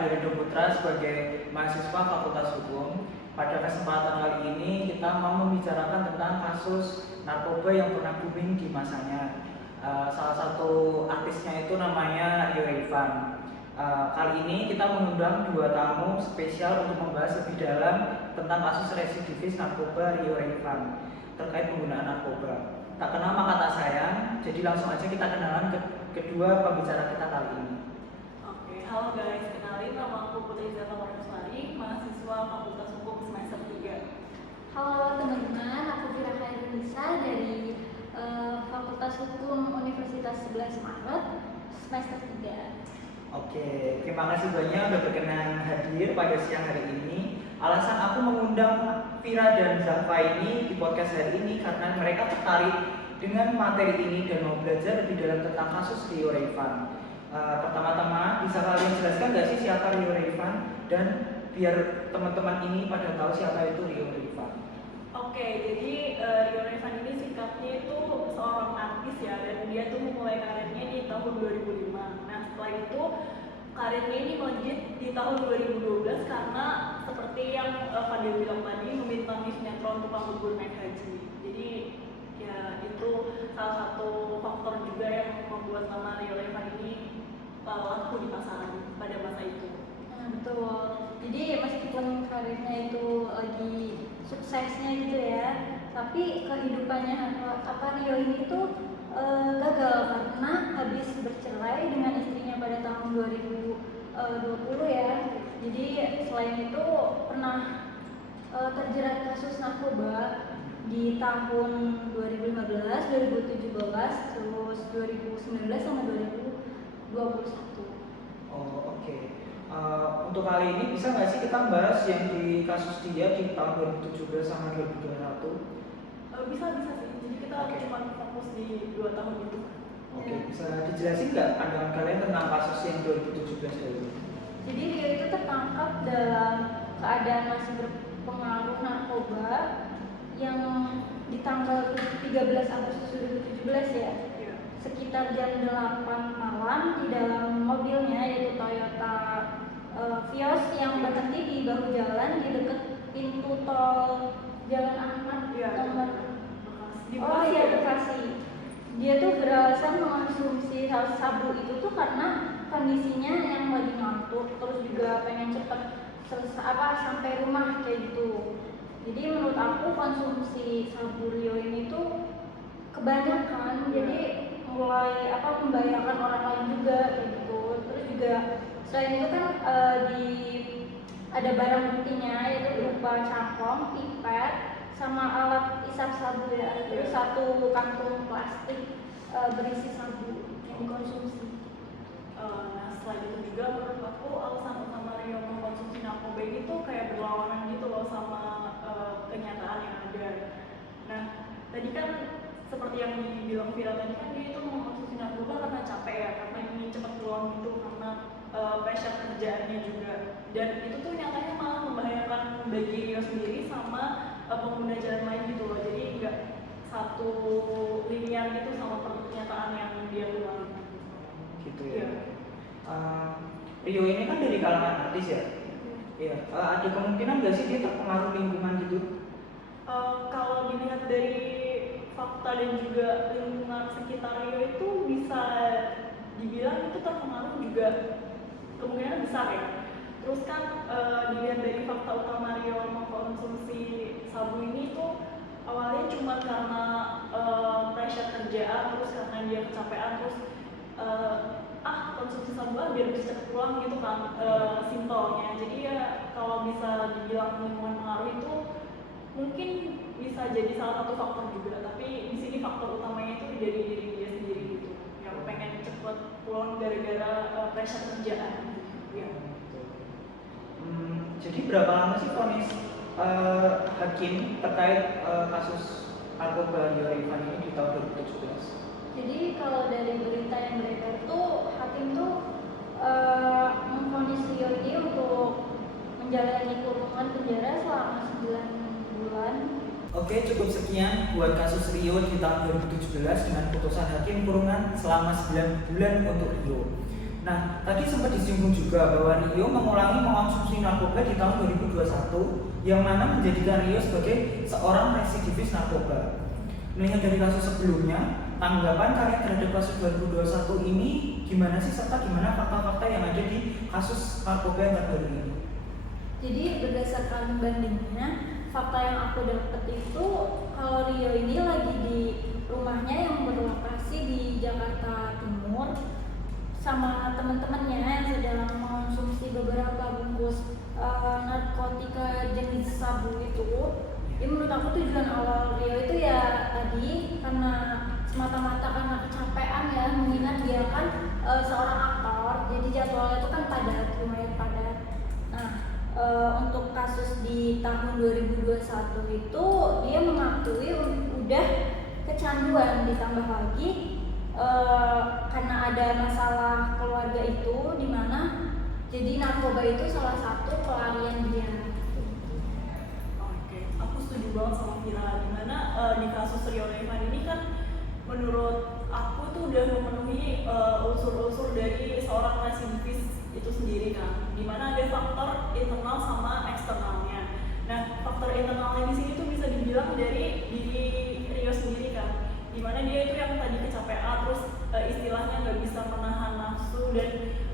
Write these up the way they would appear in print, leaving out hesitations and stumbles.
Hadi Ridho Putra sebagai mahasiswa Fakultas Hukum. Pada kesempatan kali ini kita mau membicarakan tentang kasus narkoba yang pernah booming di masanya. Salah satu artisnya itu namanya Rio Rayvan. Kali ini kita mengundang dua tamu spesial untuk membahas lebih dalam tentang kasus residivis narkoba Rio Rayvan terkait penggunaan narkoba. Tak kenal maka tak sayang, jadi langsung aja kita kenalan kedua pembicara kita kali ini. Oke, halo guys, kenalin nama aku Putri Zata Marsari, mahasiswa Fakultas Hukum semester 3. Halo teman-teman, aku Fira Khairunisa dari Fakultas Hukum Universitas 11 Maret semester 3. Oke, terima kasih banyak udah berkenan hadir pada siang hari ini. Alasan aku mengundang Fira dan Zafa ini di podcast hari ini karena mereka tertarik dengan materi ini dan mau belajar lebih dalam tentang kasus Rio Rayvan. Pertama-tama bisa kalian jelaskan nggak sih siapa Rio Rayvan dan biar teman-teman ini pada tahu siapa itu Rio Rayvan. Oke, jadi Rio Rayvan ini singkatnya itu seorang artis ya, dan dia tuh memulai karirnya di tahun 2005. Nah, setelah itu karirnya ini melejit di tahun 2012 karena seperti yang Fadil bilang tadi, membintangi sinetron Tukang Bubur Naik Haji. Jadi ya itu salah satu faktor juga yang membuat nama Rio Rayvan ini laku di pasaran pada masa itu. Nah, betul. Jadi meskipun karirnya itu lagi suksesnya gitu ya, tapi kehidupannya Rio ini tuh gagal karena habis bercerai dengan istrinya pada tahun 2020 ya. Jadi selain itu pernah terjerat kasus narkoba di tahun 2015, 2017, terus 2019 sama 2021. Oh, oke. Untuk kali ini bisa nggak sih kita bahas yang di kasus dia di tahun 2017 sama 2021? Bisa sih. Jadi kita cuma fokus di 2 tahun itu. Oke, bisa dijelasin nggak pandangan kalian tentang kasus yang 2017 dulu? Jadi Rio itu tertangkap dalam keadaan masih berpengaruh narkoba yang di tanggal 13 Agustus 2017 ya. Iya. Sekitar jam 8 malam di dalam mobilnya yaitu Toyota Vios yang berhenti di bahu jalan di dekat pintu tol Jalan Ahmad nomor Bekasi. Dia tuh beralasan mengonsumsi sabu itu tuh karena kondisinya yang lagi ngantuk, terus juga pengen cepet sampai rumah kayak gitu. Jadi menurut aku konsumsi sabu Rio ini tuh kebanyakan, jadi mulai membahayakan orang lain juga kayak gitu. Terus juga selain itu kan ada barang buktinya yaitu berupa cangkong, pipet, sama alat isap sabu ya. Terus satu kantung plastik berisi sabu yang dikonsumsi. Nah, selain itu juga menurut aku alasan utama Rio mengkonsumsi narkoba ini tuh kayak berlawanan gitu loh sama kenyataan yang ada. Nah, tadi kan seperti yang dibilang Vira tadi kan dia itu mengkonsumsi narkoba karena capek ya, karena ingin cepat pulang gitu, karena pressure kerjaannya juga. Dan itu tuh nyatanya malah membahayakan bagi Rio sendiri sama pengguna jalan lain gitu loh. Jadi nggak satu linear gitu sama pernyataan yang dia keluarin. Gitu ya. Rio ini kan dari kalangan artis ya. Iya. Ada kemungkinan nggak sih dia terpengaruh lingkungan gitu? Kalau dilihat dari fakta dan juga lingkungan sekitar Rio itu bisa dibilang itu terpengaruh juga, kemungkinan besar ya. Terus kan dilihat dari fakta utama Rio mengkonsumsi sabu ini tuh awalnya cuma karena pressure kerjaan, terus karena dia kecapean, terus konsumsi sabu biar bisa cepet pulang gitu kan, simpelnya. Jadi ya kalau bisa dibilang lingkungan pengaruh itu mungkin bisa jadi salah satu faktor juga, tapi di sini faktor utamanya itu dari diri dia sendiri gitu, yang pengen cepet pulang gara-gara pressure kerjaan ya. Jadi berapa lama sih vonis hakim terkait kasus narkoba Rio Rayvan ini di tahun 2017? Jadi kalau dari berita yang beredar tuh hakim tuh memvonis Rio ini untuk menjalani kurungan penjara selama 9 bulan. Oke, cukup sekian buat kasus Rio di tahun 2017 dengan putusan hakim kurungan selama 9 bulan untuk Rio. Nah, tadi sempat disinggung juga bahwa Rio mengulangi mengonsumsi narkoba di tahun 2021 yang mana menjadikan Rio sebagai seorang residivis narkoba. Melihat dari kasus sebelumnya, tanggapan kalian terhadap kasus 2021 ini gimana sih, serta gimana fakta-fakta yang ada di kasus narkoba yang terbaru ini? Jadi berdasarkan bandingnya, fakta yang aku dapat itu kalau Rio ini lagi di rumahnya yang berlokasi di Jakarta Timur sama teman-temannya yang sedang mengonsumsi beberapa bungkus narkotika jenis sabu itu. Ya menurut aku tujuan awal Rio itu ya tadi karena semata-mata karena kecapean ya, mengingat dia kan seorang aktor, jadi jadwalnya itu kan padat, lumayan padat. Nah, untuk kasus di tahun 2021 itu dia mengakui udah kecanduan, ditambah lagi karena ada masalah keluarga itu di mana jadi narkoba itu salah satu pelarian dia. Oke, aku setuju banget sama Vira, dimana di kasus Rio Rayvan ini kan menurut aku tuh udah memenuhi unsur-unsur dari seorang residivis itu sendiri kan, dimana ada faktor internal sama eksternalnya. Nah, faktor internalnya di sini tuh bisa dibilang dari diri Rio sendiri kan, dimana dia itu yang tadi kecapean, terus istilahnya nggak bisa menahan nafsu dan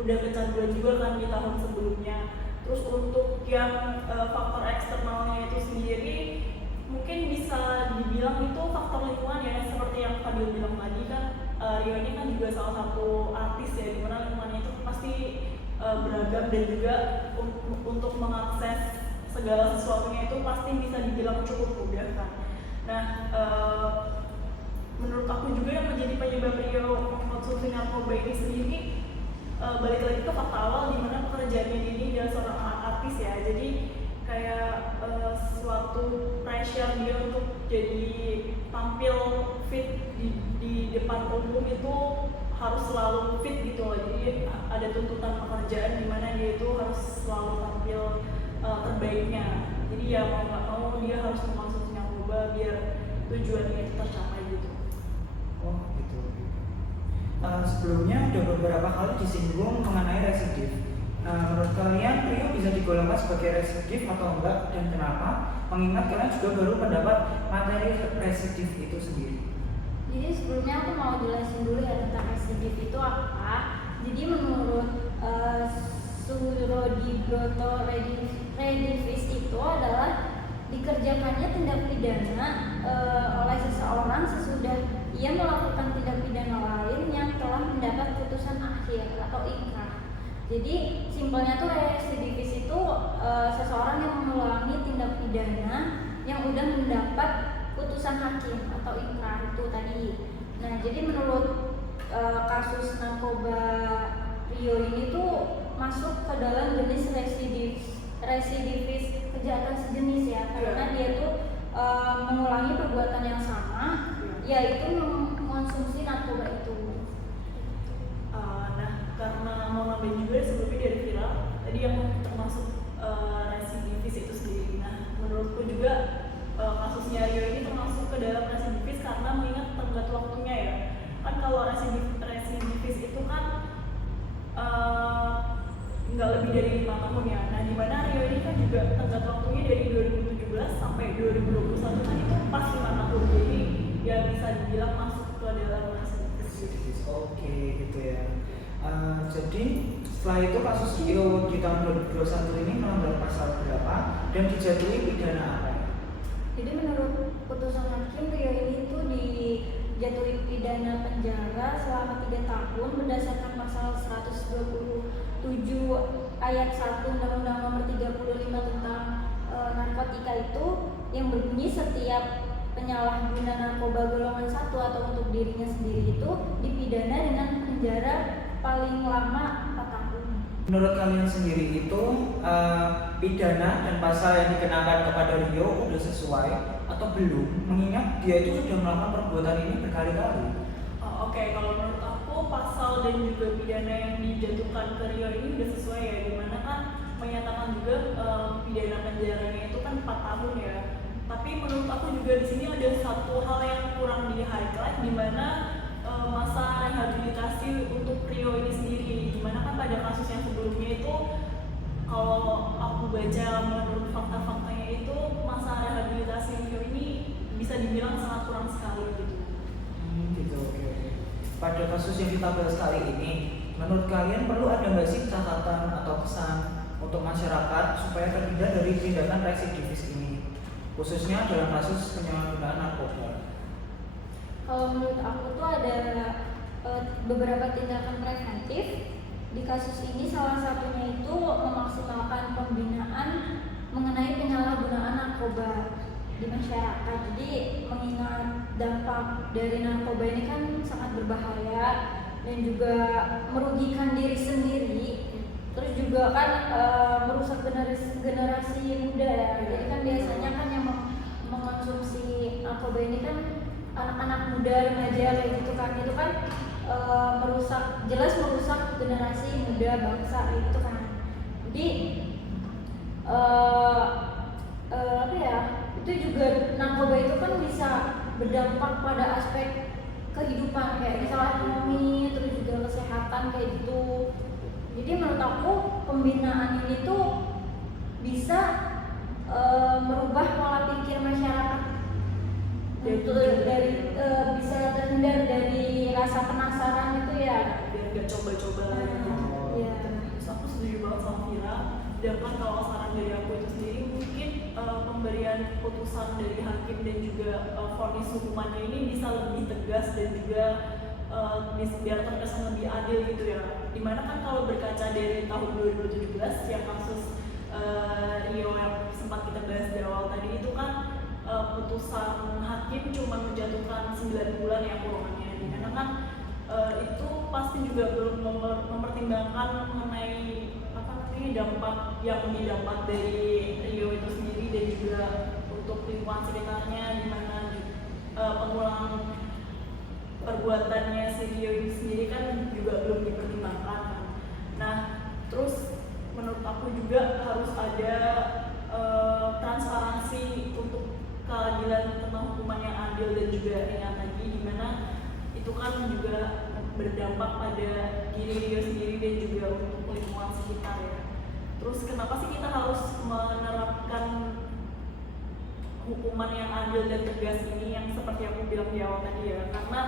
udah kecanduan juga kan di tahun sebelumnya. Terus untuk yang faktor eksternalnya itu sendiri mungkin bisa dibilang itu faktor lingkungan ya, seperti yang Fadil bilang tadi kan, Rio ini kan juga salah satu artis ya, dimana lingkungannya itu pasti beragam dan juga untuk mengakses segala sesuatunya itu pasti bisa dibilang cukup mudah kan. Nah, menurut aku juga yang menjadi penyebab Rio mengkonsumsi narkoba ini sendiri balik lagi ke fakta awal di mana pekerjaannya ini adalah seorang artis ya, jadi kayak suatu pressure dia untuk jadi tampil fit di depan umum itu harus selalu fit gitu loh. Jadi ada tuntutan pekerjaan di mana dia itu harus selalu tampil terbaiknya. Jadi ya mau nggak mau dia harus mengkonsumsi narkoba biar tujuannya itu tercapai gitu. Oh gitu. Sebelumnya ada beberapa kali disinggung mengenai residif. Menurut kalian Rio bisa digolongkan sebagai residif atau enggak, dan kenapa? Mengingat kalian juga baru mendapat materi residif itu sendiri. Jadi sebelumnya aku mau jelasin dulu ya tentang residif itu apa. Jadi menurut Surodi Broto residivis itu adalah dikerjakannya tindak pidana oleh seseorang sesudah ia melakukan tindak pidana lain yang telah mendapat putusan akhir atau ingkrah. Jadi simpelnya tuh residivis itu seseorang yang mengulangi tindak pidana yang udah mendapat putusan hakim atau ingkrah itu tadi. Nah, jadi menurut kasus narkoba Rio ini tuh masuk ke dalam jenis residivis kejahatan sejenis ya, karena dia tuh mengulangi perbuatan yang sama, yaitu mengonsumsi narkoba itu. Nah, karena mau nambahin juga sebelumnya dari Vira tadi yang termasuk residivis itu sendiri. Nah, menurutku juga kasusnya Rio ini termasuk ke dalam residivis karena mengingat tenggat waktunya ya. Kan kalau residivis itu kan nggak lebih dari 5 tahun ya. Nah, di mana Rio ini kan juga tenggat waktunya dari 2017 sampai 2021 kan itu pas 5 tahun. Jadi ya bisa dibilang masuk ke dalam residivis. Oke gitu ya. Jadi setelah itu kasus Rio di tahun 2021 ini melanggar pasal berapa dan dijatuhi pidana apa? Jadi menurut putusan hakim Rio ini tuh dijatuhi pidana penjara selama 3 tahun berdasarkan pasal 127 ayat 1 Undang-Undang Nomor 35 tentang narkotika itu, yang berbunyi setiap penyalahguna narkoba golongan 1 atau untuk dirinya sendiri itu dipidana dengan penjara paling lama 4 tahun. Menurut kalian sendiri itu pidana dan pasal yang dikenakan kepada Rio udah sesuai atau belum? Mengingat dia itu sudah melakukan perbuatan ini berkali-kali. Oke, kalau menurut aku pasal dan juga pidana yang dijatuhkan ke Rio ini udah sesuai ya, dimana kan menyatakan juga pidana penjaranya itu kan 4 tahun ya. Tapi menurut aku juga di sini ada satu hal yang kurang di highlight, dimana masa rehabilitasi untuk Rio ini sendiri. Dimana kan pada kasus yang sebelumnya itu kalau aku baca menurut fakta-faktanya itu masa rehabilitasi Rio ini bisa dibilang sangat kurang sekali gitu. Gitu, oke. Pada kasus yang kita bahas kali ini, menurut kalian perlu ada nggak sih catatan atau pesan untuk masyarakat supaya terhindar dari tindakan residivis ini, khususnya dalam kasus penyalahgunaan narkoba? Kalau menurut aku tuh ada beberapa tindakan preventif di kasus ini. Salah satunya itu memaksimalkan pembinaan mengenai penyalahgunaan narkoba di masyarakat. Jadi mengingat dampak dari narkoba ini kan sangat berbahaya dan juga merugikan diri sendiri. Terus juga kan merusak generasi muda ya. Jadi kan biasanya kan yang mengkonsumsi narkoba ini kan anak-anak muda, remaja kayak gitu kan. Itu kan jelas merusak generasi muda bangsa kayak gitu kan. Jadi apa ya? Itu juga narkoba itu kan bisa berdampak pada aspek kehidupan kayak misalnya ekonomi, terus juga kesehatan kayak gitu. Jadi menurut aku pembinaan ini tuh bisa merubah pola pikir masyarakat dari bisa terhindar dari rasa penasaran itu ya, biar gak coba-coba lagi gitu. Iya. Terus aku setuju banget sama Vira. Sedangkan kalau saran dari aku itu sendiri mungkin pemberian putusan dari hakim dan juga vonis hukumannya ini bisa lebih tegas dan juga biar terkesan lebih adil gitu ya. Dimana kan kalau berkaca dari tahun 2017 yang kasus Rio yang sempat kita bahas di awal tadi itu kan putusan hakim cuma menjatuhkan 9 bulan ya kurungannya. Dimana kan itu pasti juga belum mempertimbangkan mengenai dampak yang didapat dari Rio itu sendiri dan juga untuk lingkungan sekitarnya, di mana pengulangan perbuatannya si Rio itu sendiri kan juga belum dipertimbangkan. Nah, terus menurut aku juga harus ada transparansi untuk keadilan tentang hukuman yang adil dan juga ringan lagi, di mana itu kan juga berdampak pada diri Rio sendiri dan juga untuk lingkungan sekitar ya. Terus kenapa sih kita harus menerapkan hukuman yang adil dan tegas ini yang seperti aku bilang di awal tadi ya? Karena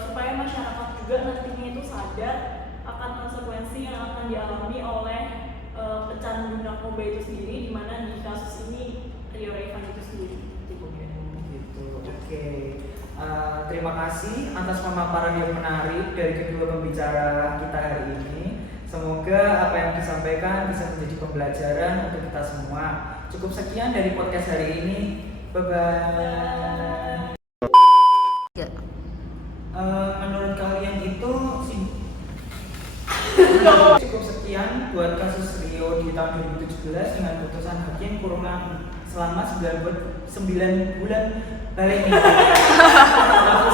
supaya masyarakat juga nantinya itu sadar akan konsekuensi yang akan dialami oleh pecandu narkoba itu sendiri, di mana di kasus ini Rio Raivan itu sendiri. Gitu, oke. Terima kasih atas pemaparan yang menarik dari kedua pembicara kita hari ini. Semoga apa yang disampaikan bisa menjadi pembelajaran untuk kita semua. Cukup sekian dari podcast hari ini. Bye-bye. Menurut kalian itu cukup sekian buat kasus Rio di tahun 2017 dengan putusan hakim kurungan selama 9 bulan balik nih.